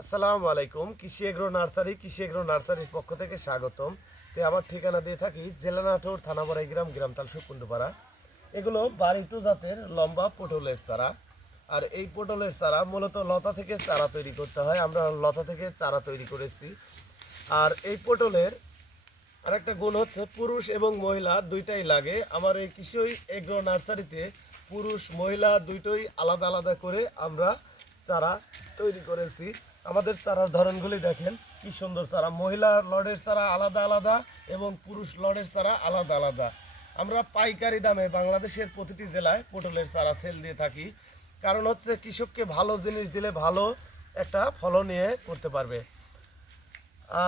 আসসালামু আলাইকুম। কৃষি এগ্রো নার্সারির পক্ষ থেকে স্বাগতম। আমার ঠিকানা দিয়ে থাকি জেলা নাটোর, থানা বড়াইগ্রাম, গ্রাম তালসুক কুন্ডুপাড়া। এগুলো বাড়িটু জাতের লম্বা পটলের চারা। আর এই পটলের চারা মূলত লতা থেকে চারা তৈরি করতে হয়। আমরা লতা থেকে চারা তৈরি করেছি। আর এই পটলের আরেকটা গুণ হচ্ছে পুরুষ এবং মহিলা দুইটাই লাগে। আমার এই কৃষি এগ্রো নার্সারিতে পুরুষ মহিলা দুইটাই আলাদা আলাদা করে আমরা চারা তৈরি করেছি। আমাদের চারার ধরনগুলি দেখেন কি সুন্দর চারা। মহিলা লডের চারা আলাদা আলাদা এবং পুরুষ লডের চারা আলাদা আলাদা। আমরা পাইকারি দামে বাংলাদেশের প্রতিটি জেলায় পটলের চারা সেল দিয়ে থাকি। কারণ হচ্ছে কৃষককে ভালো জিনিস দিলে ভালো একটা ফলন নিয়ে করতে পারবে।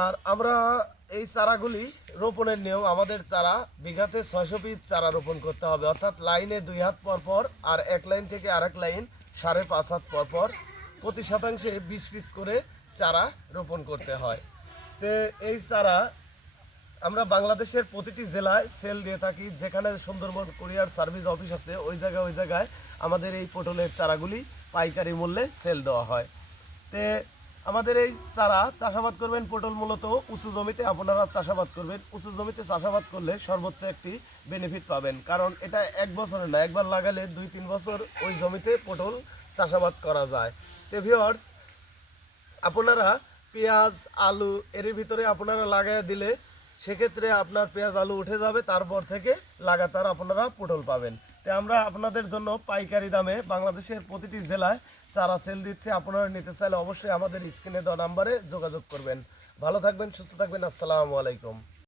আর আমরা এই চারাগুলি রোপণের নিয়ম, আমাদের চারা বিঘাতে 600 পিস চারা রোপণ করতে হবে, অর্থাৎ লাইনে 2 হাত পর পর, আর এক লাইন থেকে আরেক লাইন 5.5 হাত পর পর, প্রতি শতাংশে 20 পিস করে চারা রোপণ করতে হয়। তো এই চারা আমরা বাংলাদেশের প্রতিটি জেলায় সেল দিয়ে থাকি। যেখানে সুন্দরবন কুরিয়ার সার্ভিস অফিস আছে ওই জায়গায় আমাদের এই পটলের চারাগুলি পাইকারি মূল্যে সেল দেওয়া হয়। তে আমাদের এই চারা চাষাবাদ করবেন পটল মূলত উঁচু জমিতে আপনারা চাষাবাদ করবেন। উঁচু জমিতে চাষাবাদ করলে সর্বোচ্চ একটি বেনিফিট পাবেন, কারণ এটা এক বছরের না, একবার লাগালে 2-3 বছর ওই জমিতে পটল চাষাবাদ করা যায়। তো ভিউয়ার্স, আপনারা পেঁয়াজ আলু এর ভিতরে আপনারা লাগাই দিলে সেক্ষেত্রে আপনার পেঁয়াজ আলু উঠে যাবে, তারপর থেকে লাগাতার আপনারা পটল পাবেন। তো আমরা আপনাদের জন্য পাইকারি দামে বাংলাদেশের প্রতিটি জেলায় চারা সেল দিচ্ছে। আপনারা নিতে চাইলে অবশ্যই আমাদের স্ক্রিনে দেওয়া নাম্বারে যোগাযোগ করবেন। ভালো থাকবেন, সুস্থ থাকবেন। আসসালামু আলাইকুম।